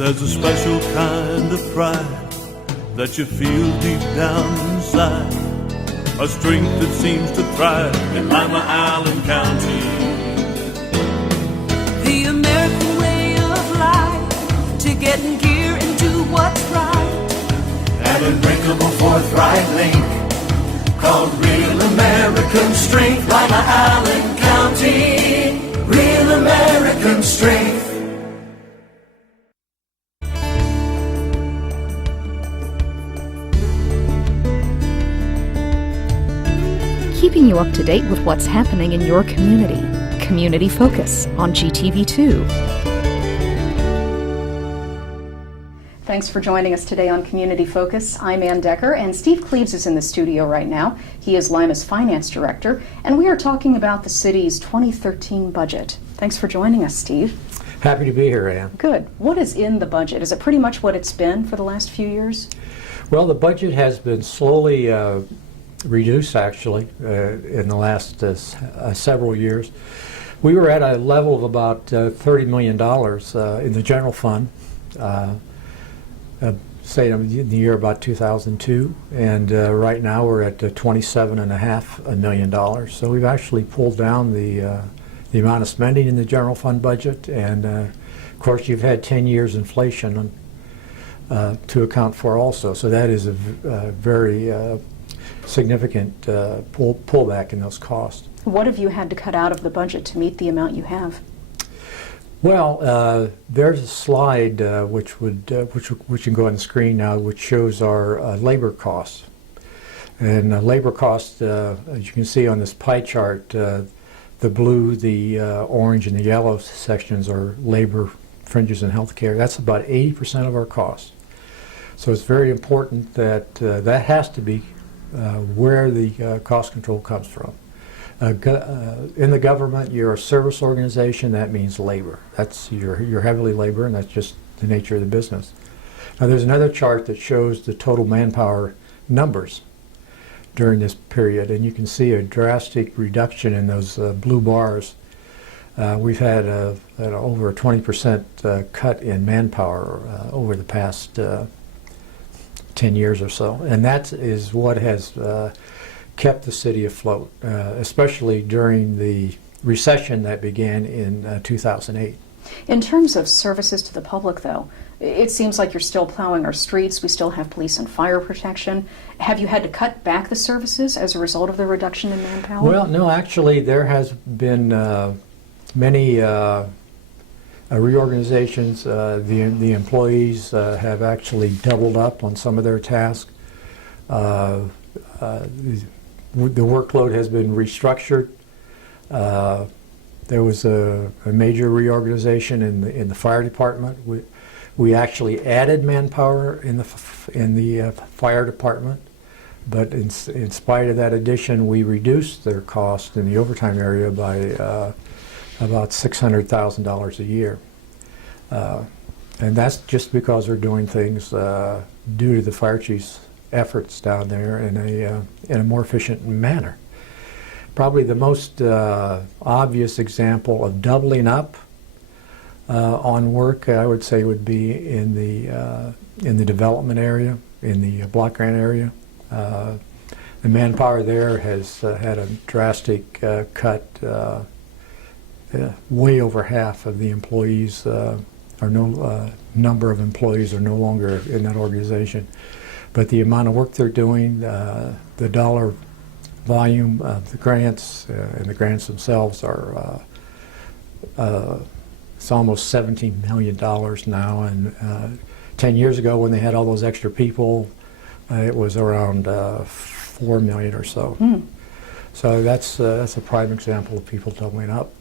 There's a special kind of pride that you feel deep down inside, a strength that seems to thrive in Lima, Allen County. The American way of life, to get in gear and do what's right. An unbreakable forthright link called Real American Strength. Lima, Allen County, Real American Strength. Keeping you up to date with what's happening in your community. Community Focus on GTV2. Thanks for joining us today on Community Focus. I'm Anne Decker, and Steve Cleaves is in the studio right now. He is Lima's finance director, and we are talking about the city's 2013 budget. Thanks for joining us, Steve. Happy to be here, Anne. Good. What is in the budget? Is it pretty much what it's been for the last few years? Well, the budget has been slowly reduced, actually, in the last several years. We were at a level of about $30 million in the general fund, say in the year about 2002, and right now we're at $27.5 million. So we've actually pulled down the amount of spending in the general fund budget, and of course you've had 10 years inflation to account for also. So that is a very significant pullback in those costs. What have you had to cut out of the budget to meet the amount you have? Well, there's a slide which can go on the screen now, which shows our labor costs. And labor costs, as you can see on this pie chart, the blue, the orange, and the yellow sections are labor, fringes, and healthcare. That's about 80% of our costs. So it's very important that that has to be where the cost control comes from. In the government, you're a service organization. That means labor. That's you're heavily labor, and that's just the nature of the business. Now, there's another chart that shows the total manpower numbers during this period, and you can see a drastic reduction in those blue bars. We've had over a 20% cut in manpower over the past 10 years or so, and that is what has kept the city afloat, especially during the recession that began in 2008. In terms of services to the public, though, it seems like you're still plowing our streets. We still have police and fire protection. Have you had to cut back the services as a result of the reduction in manpower? Well, no, actually there has been many reorganizations. The employees have actually doubled up on some of their tasks. The workload has been restructured. There was a major reorganization in the fire department. We actually added manpower in the fire department, but in spite of that addition, we reduced their cost in the overtime area by about $600,000 a year. And that's just because we're doing things due to the fire chief's efforts down there in a more efficient manner. Probably the most obvious example of doubling up on work, I would say, would be in the development area, in the block grant area. The manpower there has had a drastic cut. Way over half of the employees number of employees are no longer in that organization. But the amount of work they're doing, the dollar volume of the grants and the grants themselves are it's almost $17 million now. And 10 years ago, when they had all those extra people, it was around $4 million or so. So that's a prime example of people doubling up.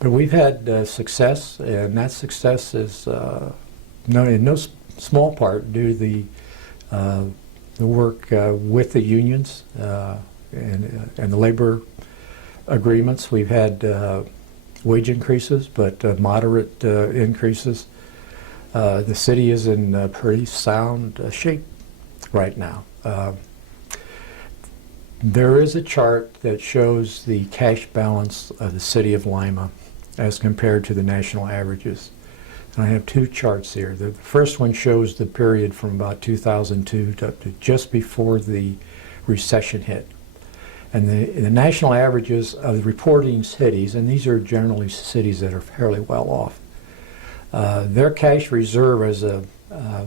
But we've had success, and that success is in no small part due to the work with the unions and the labor agreements. We've had wage increases, but moderate increases. The city is in pretty sound shape right now. There is a chart that shows the cash balance of the city of Lima as compared to the national averages. And I have two charts here. The first one shows the period from about 2002 to just before the recession hit. And the national averages of the reporting cities, and these are generally cities that are fairly well off, their cash reserve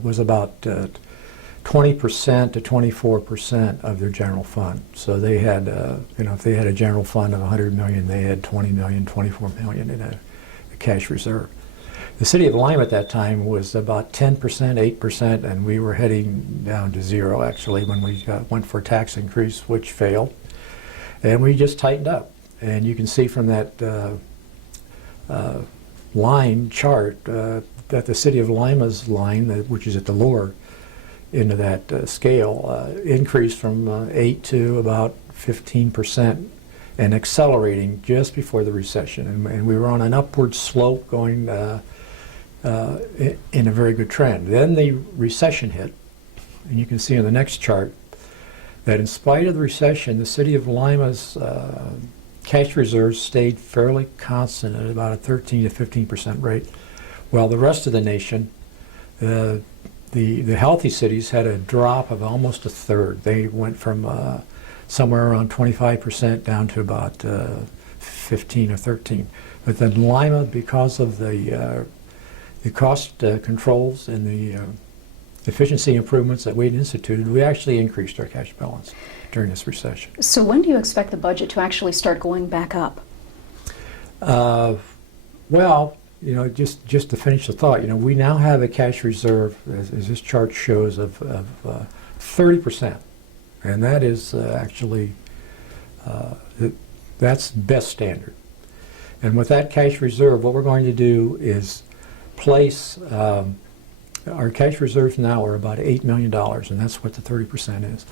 was about 20% to 24% of their general fund. So they had, if they had a general fund of 100 million, they had 20 million, 24 million in a cash reserve. The city of Lima at that time was about 10%, 8%, and we were heading down to zero actually when we went for a tax increase, which failed. And we just tightened up. And you can see from that line chart that the city of Lima's line, which is at the lower end of that scale, increased from 8 to about 15% and accelerating just before the recession. And we were on an upward slope going in a very good trend. Then the recession hit, and you can see on the next chart that in spite of the recession, the city of Lima's cash reserves stayed fairly constant at about a 13 to 15% rate, while the rest of the nation, the healthy cities had a drop of almost a third. They went from somewhere around 25% down to about 15 or 13. But then Lima, because of the cost controls and the efficiency improvements that we'd instituted, we actually increased our cash balance during this recession. So when do you expect the budget to actually start going back up? Well, just to finish the thought, we now have a cash reserve, as this chart shows, of 30%, and that is actually that's best standard. And with that cash reserve, what we're going to do is place our cash reserves now are about $8 million, and that's what the 30% is.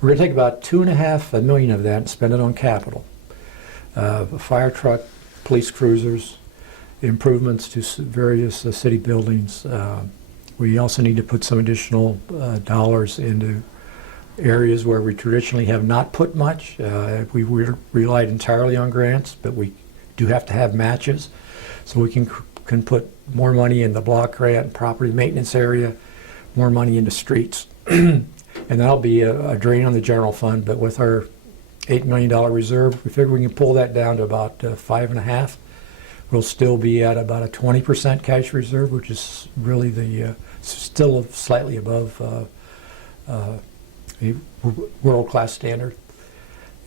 We're going to take about $2.5 million of that and spend it on capital. A fire truck, police cruisers, improvements to various city buildings. We also need to put some additional dollars into areas where we traditionally have not put much. We relied entirely on grants, but we do have to have matches, so we can put more money in the block grant and property maintenance area, more money into streets. And that'll be a drain on the general fund, but with our $8 million reserve, we figure we can pull that down to about 5.5. We'll still be at about a 20% cash reserve, which is really still slightly above a world-class standard.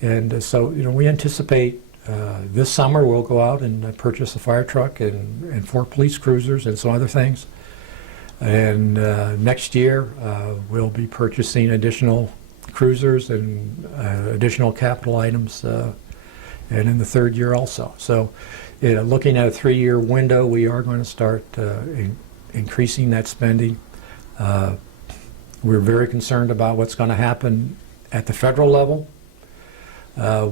And so, we anticipate this summer we'll go out and purchase a fire truck and 4 police cruisers and some other things. And next year we'll be purchasing additional cruisers and additional capital items, and in the third year also. So looking at a 3-year window, we are going to start increasing that spending. We're very concerned about what's going to happen at the federal level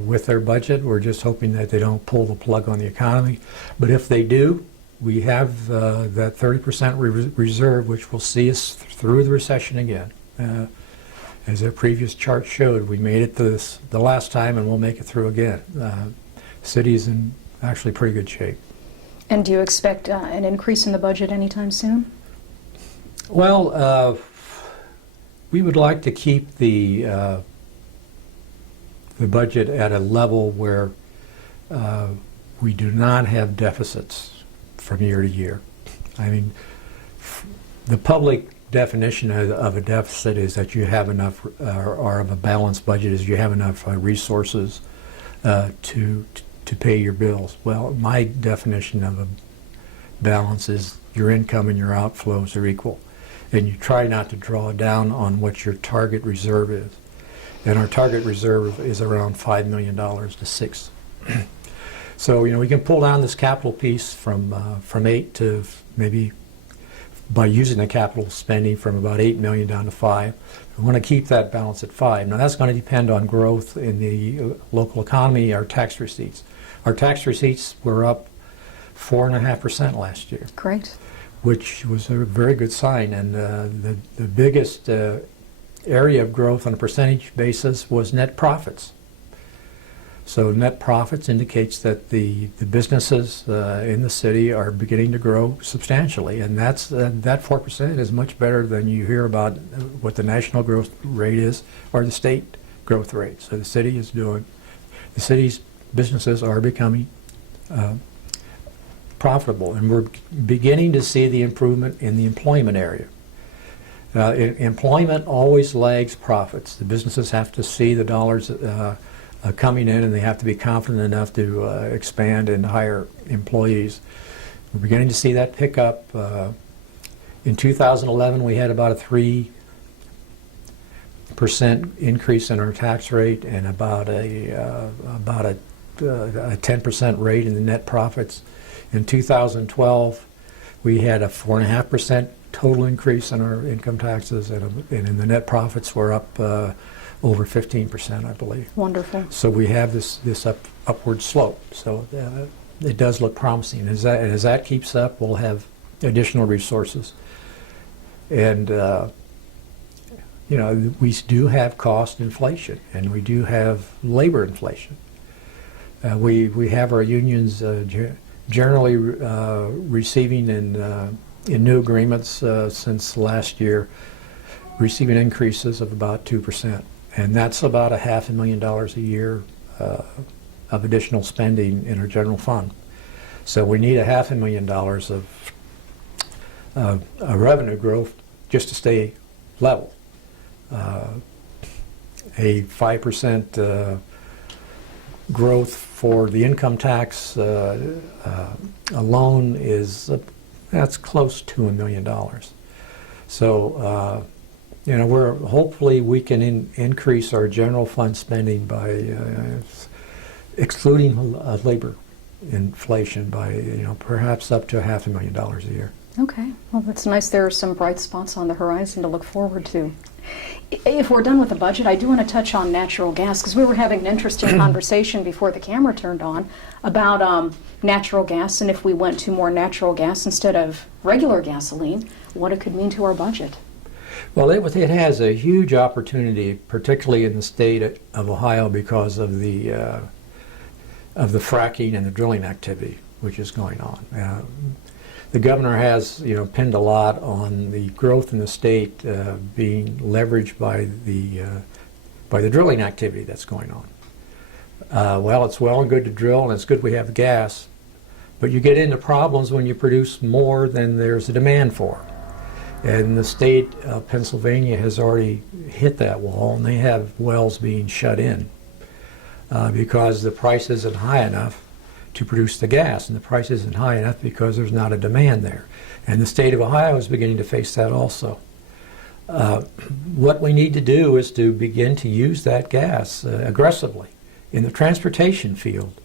with their budget. We're just hoping that they don't pull the plug on the economy. But if they do, we have that 30% reserve, which will see us through the recession again. As a previous chart showed, we made it the last time, and we'll make it through again. City is in actually pretty good shape. And do you expect an increase in the budget anytime soon? Well, we would like to keep the budget at a level where we do not have deficits from year to year. I mean, the public definition of a deficit is that you have enough, or of a balanced budget is you have enough resources to pay your bills. Well, my definition of a balance is your income and your outflows are equal, and you try not to draw down on what your target reserve is. And our target reserve is around $5 million to $6 million. So we can pull down this capital piece from 8 to maybe, by using the capital spending, from about 8 million down to 5. We want to keep that balance at 5. Now that's going to depend on growth in the local economy, our tax receipts. Our tax receipts were up 4.5% last year. Great. Which was a very good sign, and the biggest area of growth on a percentage basis was net profits. So net profits indicates that the businesses in the city are beginning to grow substantially, and that 4% is much better than you hear about what the national growth rate is or the state growth rate. So the city's businesses are becoming profitable, and we're beginning to see the improvement in the employment area. Employment always lags profits. The businesses have to see the dollars coming in, and they have to be confident enough to expand and hire employees. We're beginning to see that pick up. In 2011, we had about a 3% increase in our tax rate and about a 10% rate in the net profits. In 2012, we had a 4.5% total increase in our income taxes, and in the net profits we're up over 15%, I believe. Wonderful. So we have this upward slope. So it does look promising. As that keeps up, we'll have additional resources. And we do have cost inflation, and we do have labor inflation. We have our unions generally receiving in new agreements since last year, receiving increases of about 2%. And that's about $500,000 a year of additional spending in our general fund. So we need $500,000 of revenue growth just to stay level. A 5% growth for the income tax alone that's close to $1 million. So hopefully we can increase our general fund spending by excluding labor inflation by perhaps up to $500,000 a year. Okay, well, that's nice. There are some bright spots on the horizon to look forward to. If we're done with the budget, I do want to touch on natural gas, because we were having an interesting conversation before the camera turned on about natural gas, and if we went to more natural gas instead of regular gasoline, what it could mean to our budget. Well, it has a huge opportunity, particularly in the state of Ohio, because of the fracking and the drilling activity which is going on. The governor has, pinned a lot on the growth in the state being leveraged by the drilling activity that's going on. Well, it's well and good to drill, and it's good we have gas, but you get into problems when you produce more than there's a demand for. And the state of Pennsylvania has already hit that wall, and they have wells being shut in because the price isn't high enough to produce the gas, and the price isn't high enough because there's not a demand there. And the state of Ohio is beginning to face that also. What we need to do is to begin to use that gas aggressively in the transportation field.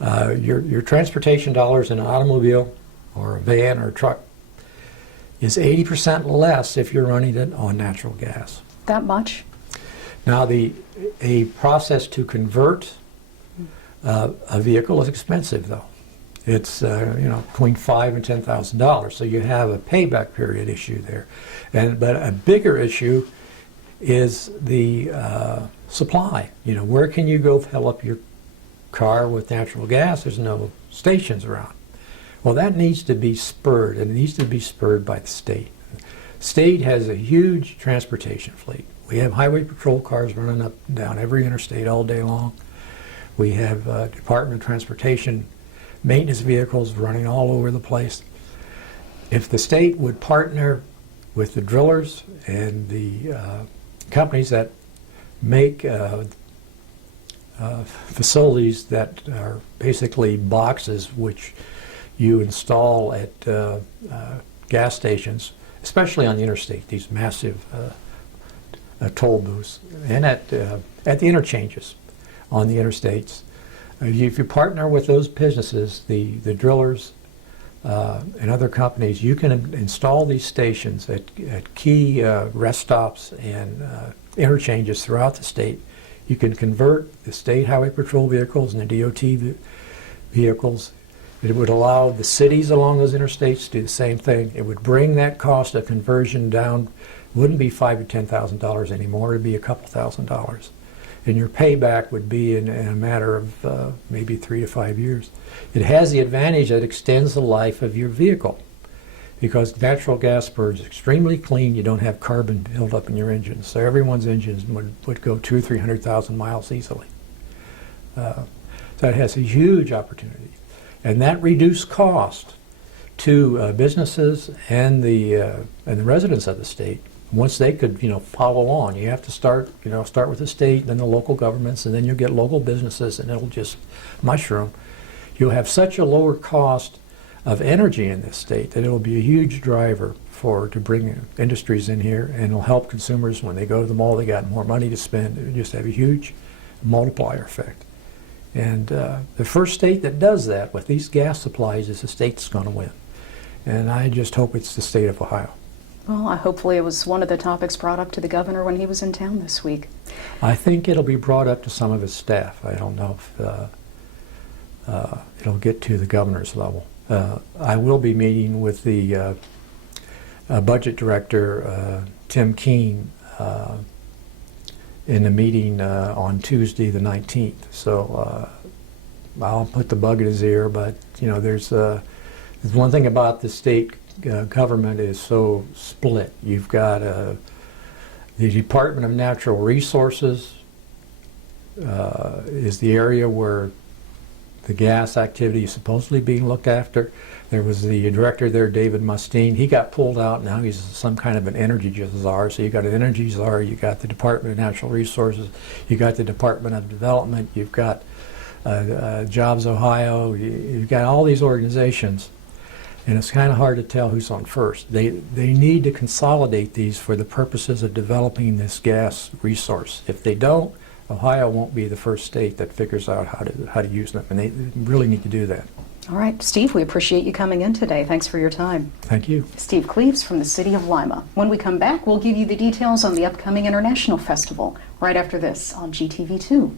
Your transportation dollars in an automobile or a van or a truck is 80% less if you're running it on natural gas. That much? Now, a process to convert a vehicle is expensive, though. It's between $5,000 and $10,000, so you have a payback period issue there. But a bigger issue is the supply. Where can you go fill up your car with natural gas? There's no stations around. Well, that needs to be spurred, and it needs to be spurred by the state. The state has a huge transportation fleet. We have highway patrol cars running up and down every interstate all day long. We have Department of Transportation maintenance vehicles running all over the place. If the state would partner with the drillers and the companies that make facilities that are basically boxes which you install at gas stations, especially on the interstate, these massive toll booths, and at the interchanges on the interstates. If you partner with those businesses, the drillers and other companies, you can install these stations at key rest stops and interchanges throughout the state. You can convert the state highway patrol vehicles and the DOT vehicles. It would allow the cities along those interstates to do the same thing. It would bring that cost of conversion down. It wouldn't be $5,000 to $10,000 anymore. It'd be a couple $1,000s. and your payback would be in a matter of maybe 3 to 5 years. It has the advantage that it extends the life of your vehicle, because natural gas burns extremely clean. You don't have carbon buildup in your engines, so everyone's engines would go 200,000 or 300,000 miles easily. So it has a huge opportunity, and that reduced cost to businesses and the residents of the state. Once they could, follow on. You have to start with the state, then the local governments, and then you'll get local businesses, and it'll just mushroom. You'll have such a lower cost of energy in this state that it'll be a huge driver to bring industries in here, and it'll help consumers when they go to the mall. They got more money to spend. It'll just have a huge multiplier effect. And the first state that does that with these gas supplies is the state that's going to win. And I just hope it's the state of Ohio. Well, hopefully it was one of the topics brought up to the governor when he was in town this week. I think it'll be brought up to some of his staff. I don't know if it'll get to the governor's level. I will be meeting with the budget director, Tim Keene, in a meeting on Tuesday the 19th. So I'll put the bug in his ear, but there's one thing about the state government is so split. You've got the Department of Natural Resources is the area where the gas activity is supposedly being looked after. There was the director there, David Mustine. He got pulled out. Now he's some kind of an energy czar. So you got an energy czar, you got the Department of Natural Resources, you got the Department of Development, you've got Jobs Ohio, you've got all these organizations. And it's kind of hard to tell who's on first. They need to consolidate these for the purposes of developing this gas resource. If they don't, Ohio won't be the first state that figures out how to use them, and they really need to do that. All right, Steve, we appreciate you coming in today. Thanks for your time. Thank you. Steve Cleaves from the city of Lima. When we come back, we'll give you the details on the upcoming International Festival right after this on GTV2.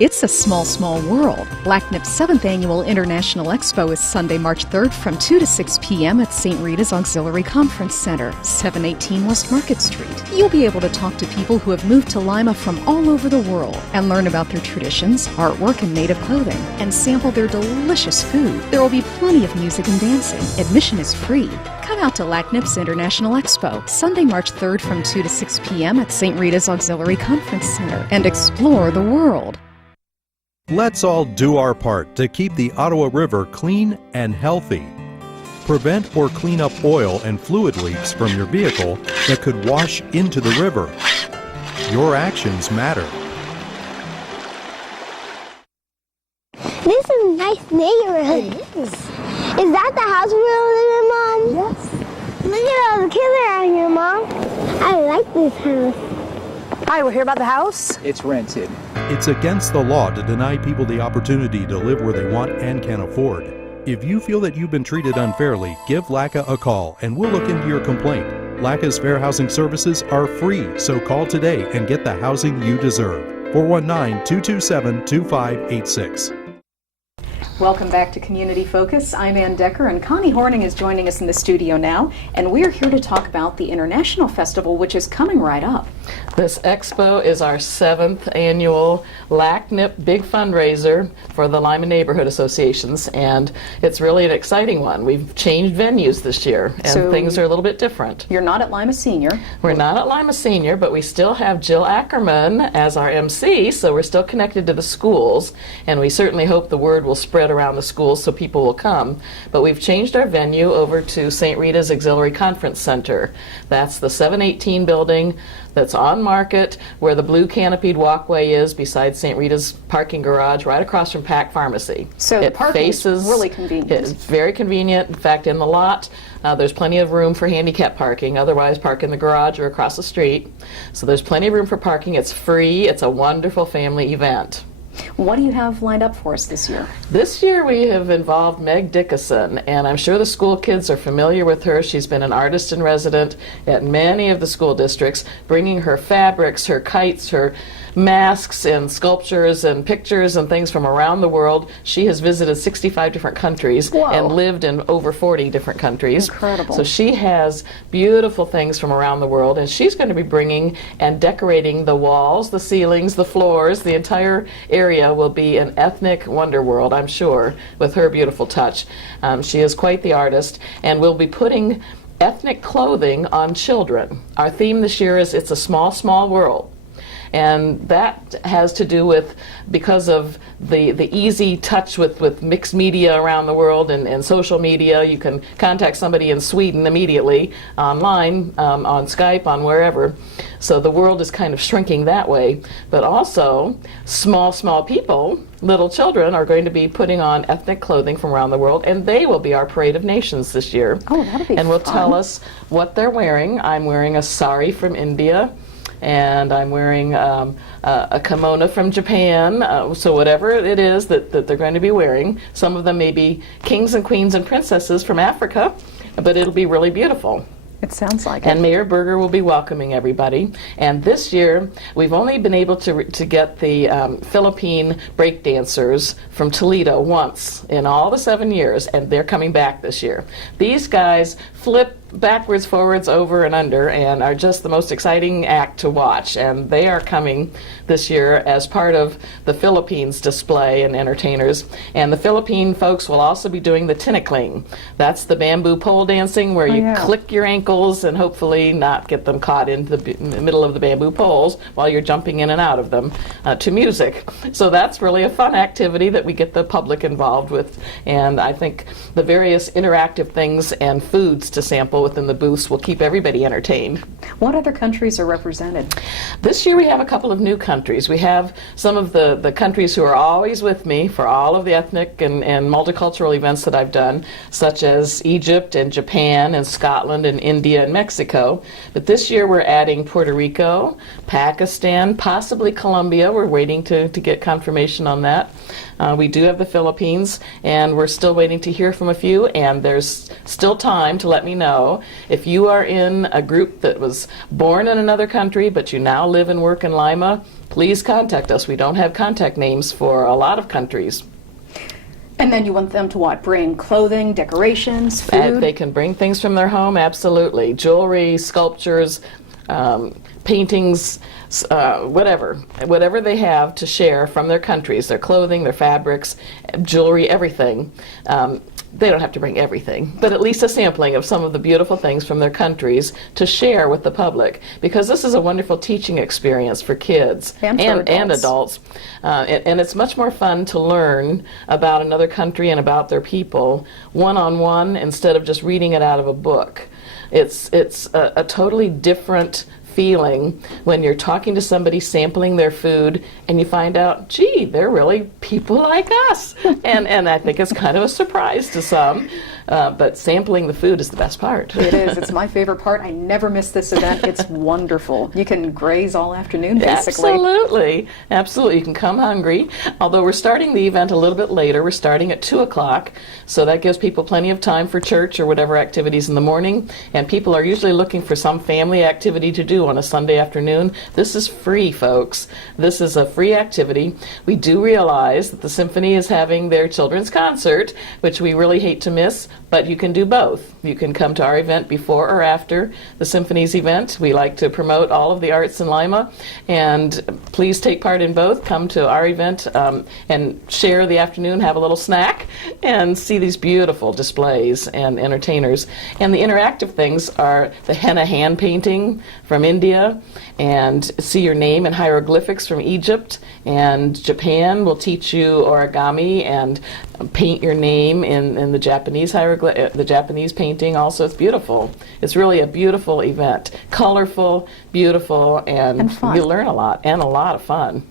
It's a small, small world. LACNIP's 7th Annual International Expo is Sunday, March 3rd from 2 to 6 p.m. at St. Rita's Auxiliary Conference Center, 718 West Market Street. You'll be able to talk to people who have moved to Lima from all over the world and learn about their traditions, artwork, and native clothing, and sample their delicious food. There will be plenty of music and dancing. Admission is free. Come out to LACNIP's International Expo, Sunday, March 3rd from 2 to 6 p.m. at St. Rita's Auxiliary Conference Center, and explore the world. Let's all do our part to keep the Ottawa River clean and healthy. Prevent or clean up oil and fluid leaks from your vehicle that could wash into the river. Your actions matter. This is a nice neighborhood. It is. Is that the house we live in, Mom? Yes. Look at all the kids around here, Mom. I like this house. Hi, we're here about the house. It's rented. It's against the law to deny people the opportunity to live where they want and can afford. If you feel that you've been treated unfairly, give LACA a call and we'll look into your complaint. LACA's fair housing services are free, so call today and get the housing you deserve. 419-227-2586. Welcome back to Community Focus. I'm Anne Decker, and Connie Hornung is joining us in the studio now, and we're here to talk about the International Festival, which is coming right up. This expo is our 7th annual LACNIP big fundraiser for the Lima Neighborhood Associations, and it's really an exciting one. We've changed venues this year, and so things are a little bit different. You're not at Lima Senior. We're not at Lima Senior, but we still have Jill Ackerman as our MC, so we're still connected to the schools, and we certainly hope the word will spread around the schools so people will come. But we've changed our venue over to St. Rita's Auxiliary Conference Center. That's the 718 building that's on Market, where the blue canopied walkway is beside St. Rita's parking garage, right across from Pack Pharmacy. So the parking is really convenient. It's very convenient. In fact, in the lot, there's plenty of room for handicap parking. Otherwise, park in the garage or across the street. So there's plenty of room for parking. It's free. It's a wonderful family event. What do you have lined up for us this year? This year we have involved Meg Dickinson, and I'm sure the school kids are familiar with her. She's been an artist in resident at many of the school districts, bringing her fabrics, her kites, her masks and sculptures and pictures and things from around the world. She has visited 65 different countries and lived in over 40 different countries. Incredible. So she has beautiful things from around the world, and she's going to be bringing and decorating the walls, the ceilings, the floors. The entire area will be an ethnic wonder world, I'm sure, with her beautiful touch. She is quite the artist, and we'll be putting ethnic clothing on children. Our theme this year is It's a Small, Small World. And that has to do with, because of the easy touch with mixed media around the world and social media, you can contact somebody in Sweden immediately online, on Skype, on wherever. So the world is kind of shrinking that way. But also, small people, little children, are going to be putting on ethnic clothing from around the world, and they will be our Parade of Nations this year. Oh, that'll be And will fun. tell us what they're wearing. I'm wearing a sari from India, and I'm wearing a kimono from Japan, so whatever it is that they're going to be wearing. Some of them may be kings and queens and princesses from Africa, but it'll be really beautiful. It sounds like And it. Mayor Berger will be welcoming everybody. And this year, we've only been able to get the Philippine breakdancers from Toledo once in all the 7 years, and they're coming back this year. These guys flip backwards, forwards, over, and under, and are just the most exciting act to watch. And they are coming this year as part of the Philippines display and entertainers. And the Philippine folks will also be doing the tinikling. That's the bamboo pole dancing where you click your ankles and hopefully not get them caught in the middle of the bamboo poles while you're jumping in and out of them to music. So that's really a fun activity that we get the public involved with. And I think the various interactive things and foods to sample within the booths will keep everybody entertained. What other countries are represented? This year we have a couple of new countries. We have some of the countries who are always with me for all of the ethnic and multicultural events that I've done, such as Egypt and Japan and Scotland and India and Mexico. But this year we're adding Puerto Rico, Pakistan, possibly Colombia. We're waiting to get confirmation on that. We do have the Philippines, and we're still waiting to hear from a few, and there's still time to let me know if you are in a group that was born in another country but you now live and work in Lima. Please contact us. We don't have contact names for a lot of countries. And then you want them to what? Bring clothing, decorations, food? They can bring things from their home, absolutely. Jewelry, sculptures, paintings, whatever they have to share from their countries, their clothing, their fabrics, jewelry, everything. They don't have to bring everything, but at least a sampling of some of the beautiful things from their countries to share with the public, because this is a wonderful teaching experience for kids and adults. And it's much more fun to learn about another country and about their people one-on-one instead of just reading it out of a book. It's a totally different feeling when you're talking to somebody, sampling their food, and you find out, gee, they're really people like us. and I think it's kind of a surprise to some. But sampling the food is the best part. It is. It's my favorite part. I never miss this event. It's wonderful. You can graze all afternoon, basically. Absolutely. Absolutely. You can come hungry. Although we're starting the event a little bit later. We're starting at 2 o'clock, so that gives people plenty of time for church or whatever activities in the morning. And people are usually looking for some family activity to do on a Sunday afternoon. This is free, folks. This is a free activity. We do realize that the symphony is having their children's concert, which we really hate to miss. But you can do both. You can come to our event before or after the symphony's event. We like to promote all of the arts in Lima, and please take part in both. Come to our event and share the afternoon, have a little snack, and see these beautiful displays and entertainers. And the interactive things are the henna hand painting from India, and see your name in hieroglyphics from Egypt, and Japan will teach you origami and paint your name in the Japanese the Japanese painting. Also, it's beautiful. It's really a beautiful event, colorful, beautiful, and fun. you learn a lot, and a lot of fun.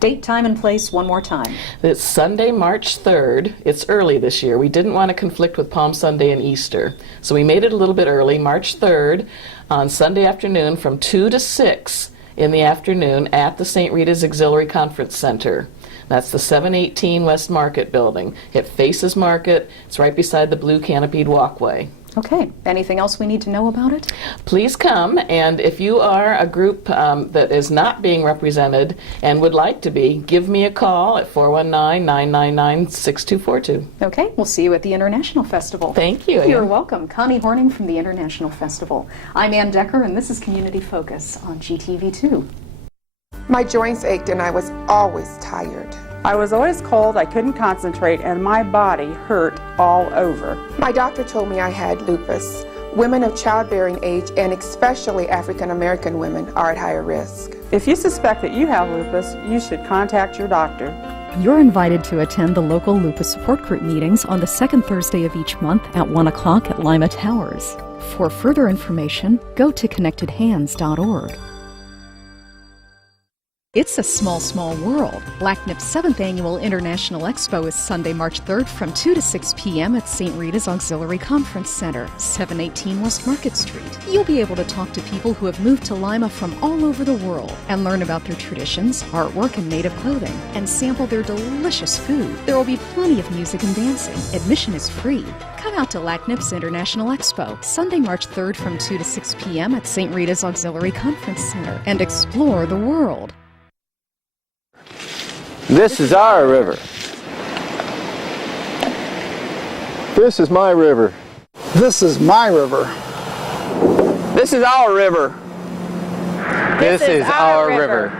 Date, time, and place one more time. It's Sunday, March 3rd. It's early this year. We didn't want to conflict with Palm Sunday and Easter, so we made it a little bit early, March 3rd, on Sunday afternoon from 2 to 6 in the afternoon at the St. Rita's Auxiliary Conference Center. That's the 718 West Market building. It faces Market. It's right beside the blue canopied walkway. Okay, anything else we need to know about it? Please come, and if you are a group that is not being represented and would like to be, give me a call at 419-999-6242. Okay, we'll see you at the International Festival. Thank you, You're Ann. welcome. Connie Hornung from the International Festival. I'm Anne Decker, and this is Community Focus on GTV2. My joints ached and I was always tired. I was always cold, I couldn't concentrate, and my body hurt all over. My doctor told me I had lupus. Women of childbearing age, and especially African American women, are at higher risk. If you suspect that you have lupus, you should contact your doctor. You're invited to attend the local lupus support group meetings on the second Thursday of each month at 1 o'clock at Lima Towers. For further information, go to connectedhands.org. It's a small, small world. LACNIP's 7th Annual International Expo is Sunday, March 3rd from 2 to 6 p.m. at St. Rita's Auxiliary Conference Center, 718 West Market Street. You'll be able to talk to people who have moved to Lima from all over the world and learn about their traditions, artwork, and native clothing, and sample their delicious food. There will be plenty of music and dancing. Admission is free. Come out to LACNIP's International Expo, Sunday, March 3rd from 2 to 6 p.m. at St. Rita's Auxiliary Conference Center, and explore the world. This is our river. This is my river. This is my river. This is our river. This is our river.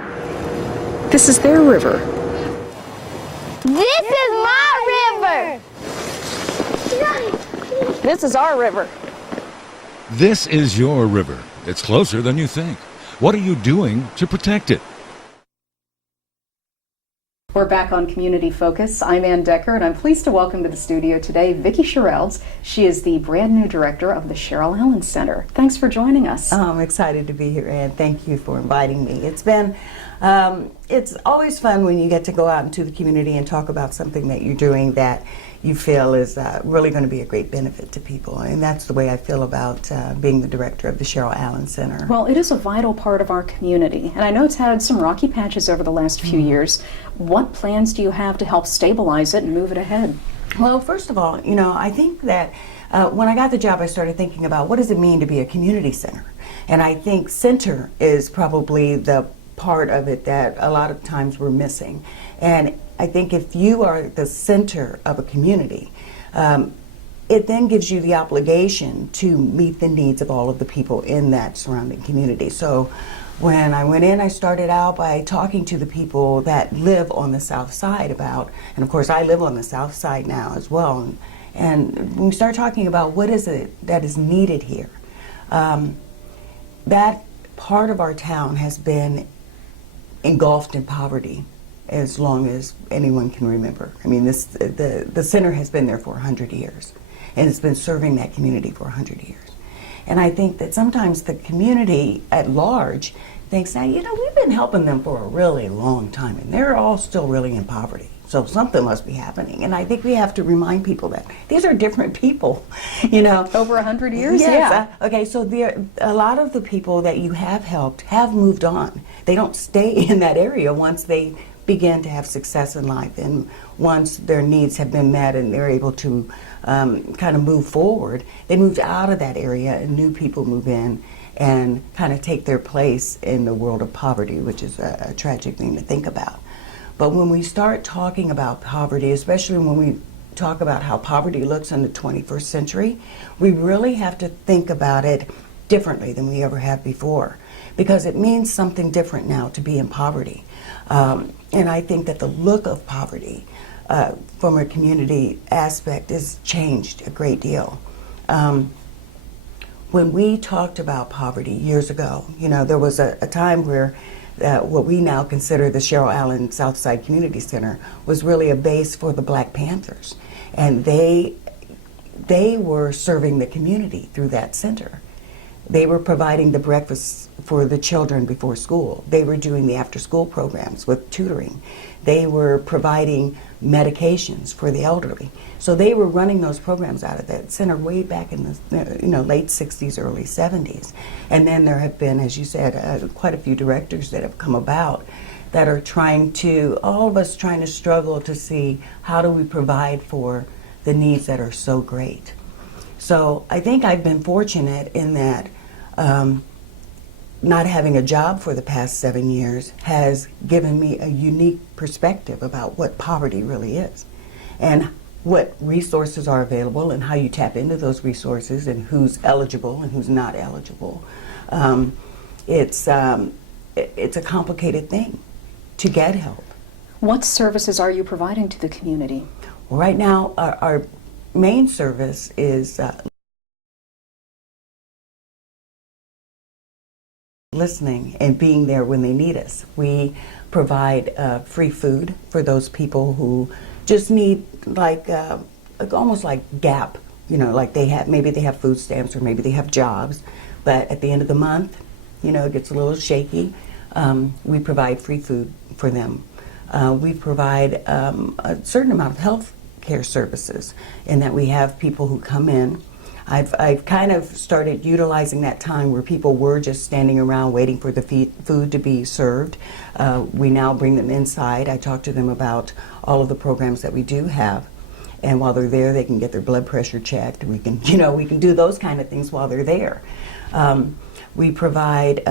This is their river. This is my river. This is our river. This is your river. It's closer than you think. What are you doing to protect it? We're back on Community Focus. I'm Anne Decker, and I'm pleased to welcome to the studio today Vickie Shurelds. She is the brand new director of the Cheryl Allen Center. Thanks for joining us. I'm excited to be here, Anne. Thank you for inviting me. It's been, it's always fun when you get to go out into the community and talk about something that you're doing that you feel is really going to be a great benefit to people. And that's the way I feel about being the director of the Cheryl Allen Center. Well, it is a vital part of our community, and I know it's had some rocky patches over the last few years. What plans do you have to help stabilize it and move it ahead? Well, first of all, you know, I think that when I got the job, I started thinking about what does it mean to be a community center? And I think center is probably the part of it that a lot of times we're missing. And I think if you are the center of a community, it then gives you the obligation to meet the needs of all of the people in that surrounding community. So when I went in, I started out by talking to the people that live on the south side about, and of course I live on the south side now as well, and when we start talking about what is it that is needed here, that part of our town has been engulfed in poverty as long as anyone can remember. I mean, the center has been there for 100 years, and it's been serving that community for 100 years. And I think that sometimes the community at large thinks, now, you know, we've been helping them for a really long time, and they're all still really in poverty. So something must be happening. And I think we have to remind people that these are different people, you know. Over 100 years? Yes. Yeah. Okay, so a lot of the people that you have helped have moved on. They don't stay in that area once they begin to have success in life, and once their needs have been met and they're able to kind of move forward, they moved out of that area and new people move in and kind of take their place in the world of poverty, which is a tragic thing to think about. But when we start talking about poverty, especially when we talk about how poverty looks in the 21st century, we really have to think about it differently than we ever have before, because it means something different now to be in poverty. And I think that the look of poverty from a community aspect has changed a great deal. When we talked about poverty years ago, you know, there was a time where what we now consider the Cheryl Allen Southside Community Center was really a base for the Black Panthers. And they were serving the community through that center. They were providing the breakfast for the children before school. They were doing the after-school programs with tutoring. They were providing medications for the elderly. So they were running those programs out of that center way back in the late 60s, early 70s. And then there have been, as you said, quite a few directors that have come about that are trying to, all of us trying to struggle to see how do we provide for the needs that are so great. So I think I've been fortunate in that not having a job for the past 7 years has given me a unique perspective about what poverty really is and what resources are available and how you tap into those resources and who's eligible and who's not eligible. It's a complicated thing to get help. What services are you providing to the community? Well, right now, our main service is listening and being there when they need us. We provide free food for those people who just need almost like gap, like maybe they have food stamps or maybe they have jobs, but at the end of the month, it gets a little shaky. We provide free food for them. We provide a certain amount of health care services in that we have people who come in. I've kind of started utilizing that time where people were just standing around waiting for the food to be served. We now bring them inside. I talk to them about all of the programs that we do have. And while they're there, they can get their blood pressure checked. We can, we can do those kind of things while they're there. We provide,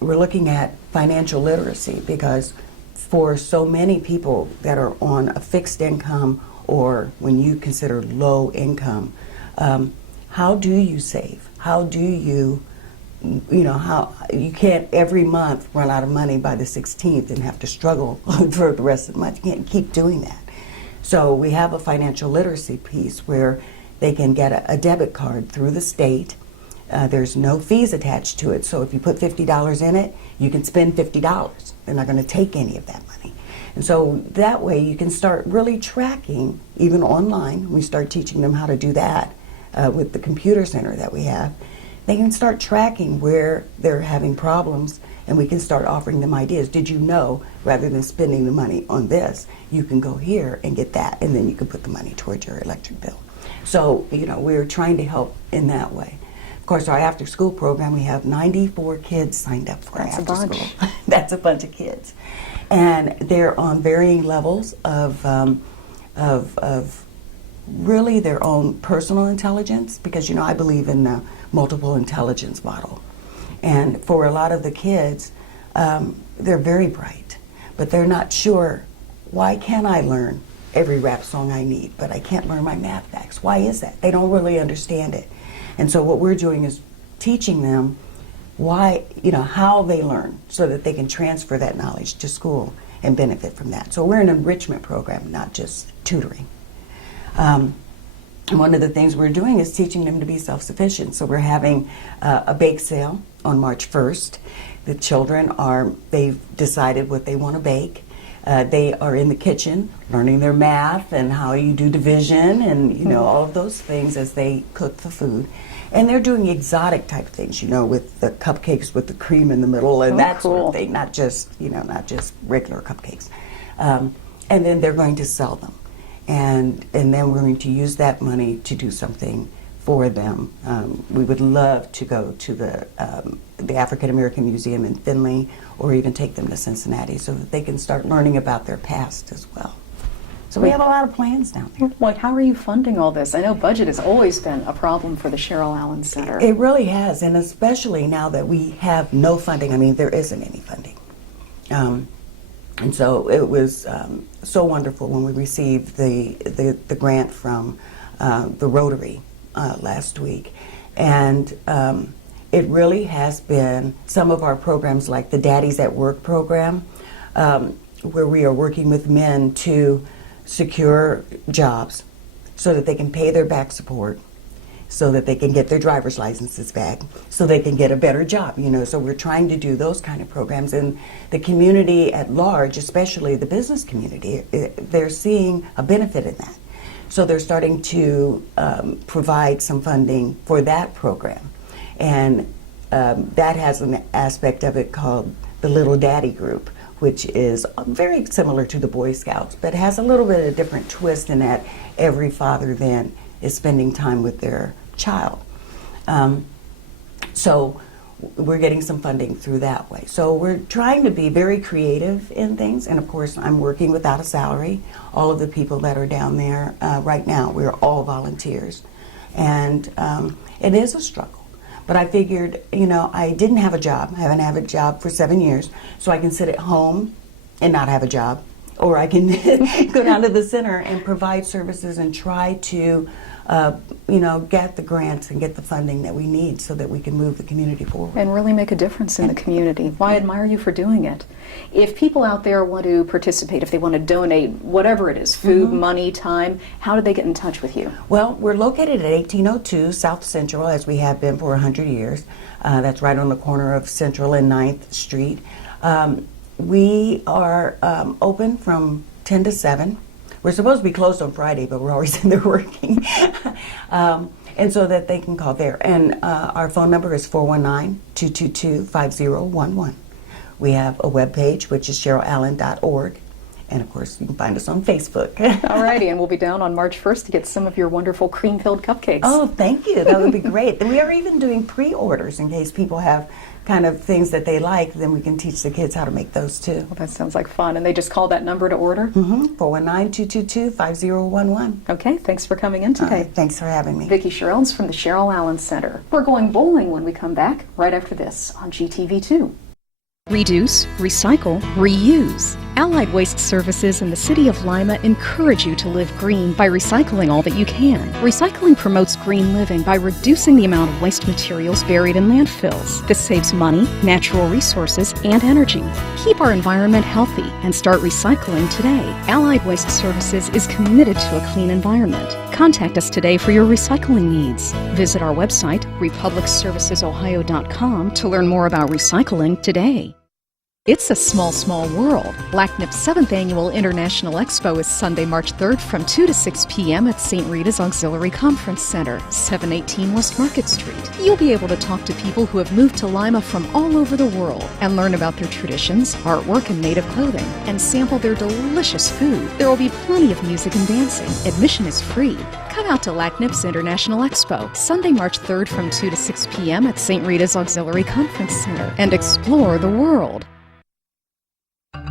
we're looking at financial literacy because for so many people that are on a fixed income or when you consider low income, how do you save? How do you, how you can't every month run out of money by the 16th and have to struggle for the rest of the month. You can't keep doing that. So we have a financial literacy piece where they can get a debit card through the state. There's no fees attached to it. So if you put $50 in it, you can spend $50. They're not going to take any of that money. And so that way you can start really tracking, even online. We start teaching them how to do that. With the computer center that we have, they can start tracking where they're having problems and we can start offering them ideas. Did you know, rather than spending the money on this, you can go here and get that and then you can put the money towards your electric bill. So, we're trying to help in that way. Of course, our after school program, we have 94 kids signed up for That's after a bunch. school. That's a bunch of kids. And they're on varying levels of really their own personal intelligence because I believe in the multiple intelligence model, and for a lot of the kids they're very bright but they're not sure, why can't I learn every rap song I need but I can't learn my math facts? Why is that? They don't really understand it. And so what we're doing is teaching them why, how they learn so that they can transfer that knowledge to school and benefit from that. So we're an enrichment program, not just tutoring. One of the things we're doing is teaching them to be self-sufficient. So we're having a bake sale on March 1st. The children they've decided what they want to bake. They are in the kitchen learning their math and how you do division and, all of those things as they cook the food. And they're doing exotic type things, with the cupcakes with the cream in the middle and that sort of thing, not just regular cupcakes. And then they're going to sell them. And then we're going to use that money to do something for them. We would love to go to the African American Museum in Findlay or even take them to Cincinnati so that they can start learning about their past as well. So we have a lot of plans down there. How are you funding all this? I know budget has always been a problem for the Cheryl Allen Center. It really has, and especially now that we have no funding. There isn't any funding. And so it was so wonderful when we received the grant from the Rotary last week. And it really has been some of our programs like the Daddies at Work program, where we are working with men to secure jobs so that they can pay their back support, so that they can get their driver's licenses back, so they can get a better job, So we're trying to do those kind of programs. And the community at large, especially the business community, they're seeing a benefit in that. So they're starting to provide some funding for that program. And that has an aspect of it called the Little Daddy Group, which is very similar to the Boy Scouts, but has a little bit of a different twist in that every father then is spending time with their child. So we're getting some funding through that way. So we're trying to be very creative in things, and of course I'm working without a salary. All of the people that are down there right now, we're all volunteers. And it is a struggle. But I figured, I didn't have a job. I haven't had a job for 7 years, so I can sit at home and not have a job. Or I can go down to the center and provide services and try to, get the grants and get the funding that we need so that we can move the community forward. And really make a difference in the community. Well, I admire you for doing it. If people out there want to participate, if they want to donate, whatever it is, food, money, time, how do they get in touch with you? Well, we're located at 1802 South Central, as we have been for 100 years. That's right on the corner of Central and 9th Street. We are open from 10 to 7. We're supposed to be closed on Friday, but we're always in there working. And so that they can call there. And our phone number is 419-222-5011. We have a webpage, which is CherylAllen.org. And of course, you can find us on Facebook. Alrighty, and we'll be down on March 1st to get some of your wonderful cream-filled cupcakes. Oh, thank you. That would be great. And we are even doing pre-orders in case people have kind of things that they like, then we can teach the kids how to make those too. Well, that sounds like fun. And they just call that number to order? 419-222-5011. Okay, thanks for coming in today. Thanks for having me. Vickie Shurelds from the Cheryl Allen Center. We're going bowling when we come back, right after this on GTV2. Reduce, recycle, reuse. Allied Waste Services in the City of Lima encourage you to live green by recycling all that you can. Recycling promotes green living by reducing the amount of waste materials buried in landfills. This saves money, natural resources, and energy. Keep our environment healthy and start recycling today. Allied Waste Services is committed to a clean environment. Contact us today for your recycling needs. Visit our website, republicservicesohio.com, to learn more about recycling today. It's a small, small world. LACNIP's 7th Annual International Expo is Sunday, March 3rd from 2 to 6 p.m. at St. Rita's Auxiliary Conference Center, 718 West Market Street. You'll be able to talk to people who have moved to Lima from all over the world and learn about their traditions, artwork, and native clothing, and sample their delicious food. There will be plenty of music and dancing. Admission is free. Come out to LACNIP's International Expo, Sunday, March 3rd from 2 to 6 p.m. at St. Rita's Auxiliary Conference Center and explore the world.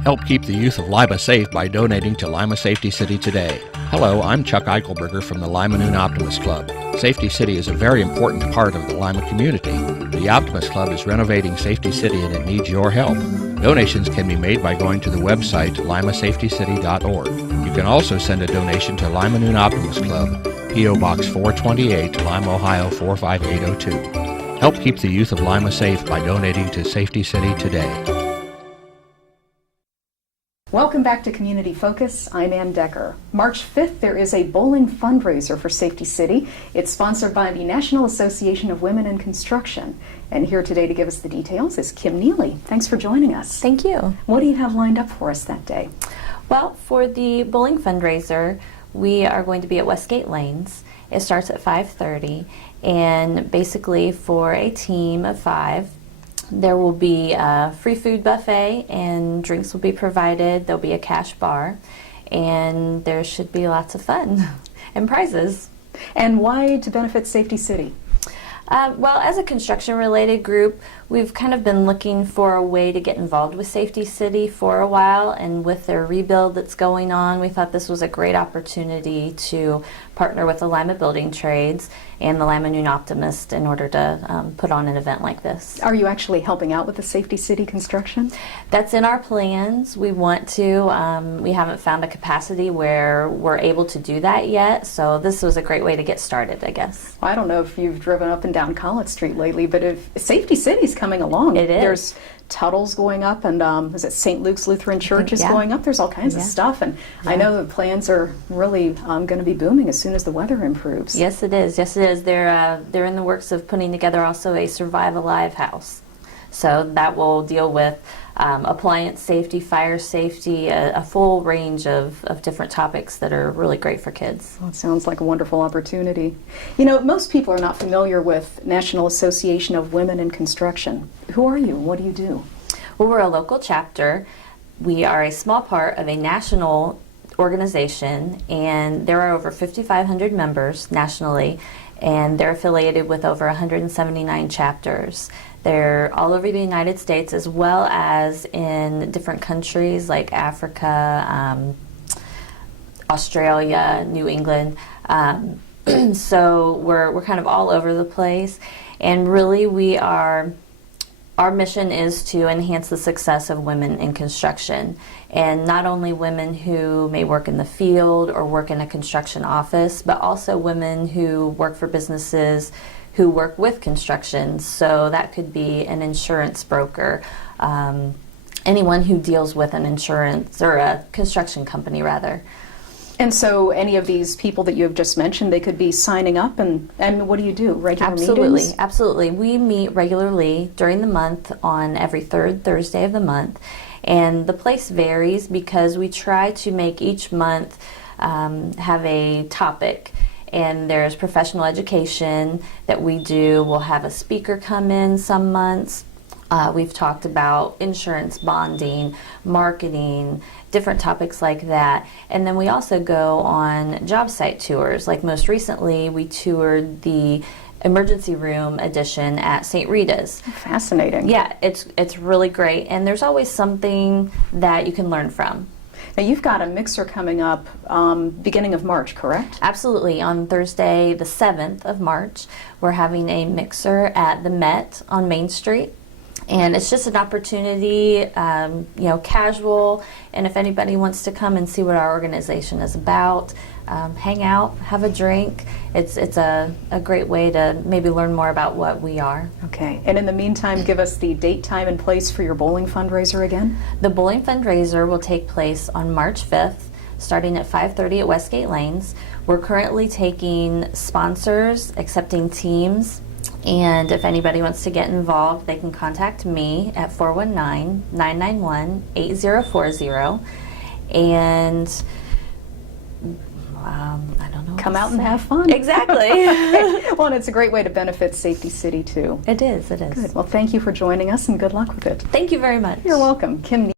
Help keep the youth of Lima safe by donating to Lima Safety City today. Hello, I'm Chuck Eichelberger from the Lima Noon Optimist Club. Safety City is a very important part of the Lima community. The Optimist Club is renovating Safety City and it needs your help. Donations can be made by going to the website limasafetycity.org. You can also send a donation to Lima Noon Optimist Club, P.O. Box 428, Lima, Ohio 45802. Help keep the youth of Lima safe by donating to Safety City today. Welcome back to Community Focus. I'm Anne Decker. March 5th, there is a bowling fundraiser for Safety City. It's sponsored by the National Association of Women in Construction. And here today to give us the details is Kim Neely. Thanks for joining us. Thank you. What do you have lined up for us that day? Well, for the bowling fundraiser, we are going to be at Westgate Lanes. It starts at 5:30, and basically for a team of 5, there will be a free food buffet and drinks will be provided. There'll be a cash bar, and there should be lots of fun and prizes. And why to benefit Safety City? Well, as a construction-related group, we've kind of been looking for a way to get involved with Safety City for a while, and with their rebuild that's going on, we thought this was a great opportunity to partner with the Lima Building Trades and the Lima Noon Optimist in order to put on an event like this. Are you actually helping out with the Safety City construction? That's in our plans. We want to. We haven't found a capacity where we're able to do that yet, so this was a great way to get started, I guess. I don't know if you've driven up and down College Street lately, but if Safety City's coming along. It is. There's Tuttle's going up, and is it St. Luke's Lutheran Church is going up? There's all kinds of stuff, and I know the plans are really going to be booming as soon as the weather improves. Yes, it is. Yes, it is. They're in the works of putting together also a Survive Alive house. So that will deal with appliance safety, fire safety, a full range of different topics that are really great for kids. Well, it sounds like a wonderful opportunity. You know, most people are not familiar with National Association of Women in Construction. Who are you? What do you do? Well, we're a local chapter. We are a small part of a national organization, and there are over 5,500 members nationally, and they're affiliated with over 179 chapters. They're all over the United States as well as in different countries like Africa, Australia, New England. So we're kind of all over the place, and really our mission is to enhance the success of women in construction, and not only women who may work in the field or work in a construction office, but also women who work for businesses who work with construction. So that could be an insurance broker, anyone who deals with an insurance or a construction company rather. And so any of these people that you have just mentioned, they could be signing up, and what do you do? Regular meetings? Absolutely. We meet regularly during the month on every third Thursday of the month. And the place varies because we try to make each month have a topic. And there's professional education that we do. We'll have a speaker come in some months. We've talked about insurance, bonding, marketing, different topics like that. And then we also go on job site tours. Like most recently, we toured the emergency room edition at St. Rita's. Fascinating. Yeah, it's really great. And there's always something that you can learn from. Now, you've got a mixer coming up beginning of March, correct? Absolutely. On Thursday, the 7th of March, we're having a mixer at the Met on Main Street. And it's just an opportunity, casual, and if anybody wants to come and see what our organization is about, hang out, have a drink. It's a great way to maybe learn more about what we are. Okay. And in the meantime, give us the date, time, and place for your bowling fundraiser again. The bowling fundraiser will take place on March 5th, starting at 5:30 at Westgate Lanes. We're currently taking sponsors, accepting teams, and if anybody wants to get involved, they can contact me at 419-991-8040. And I don't know. Come out and have fun. Exactly. Well, and it's a great way to benefit Safety City, too. It is. Good. Well, thank you for joining us, and good luck with it. Thank you very much. You're welcome. Kim Neely.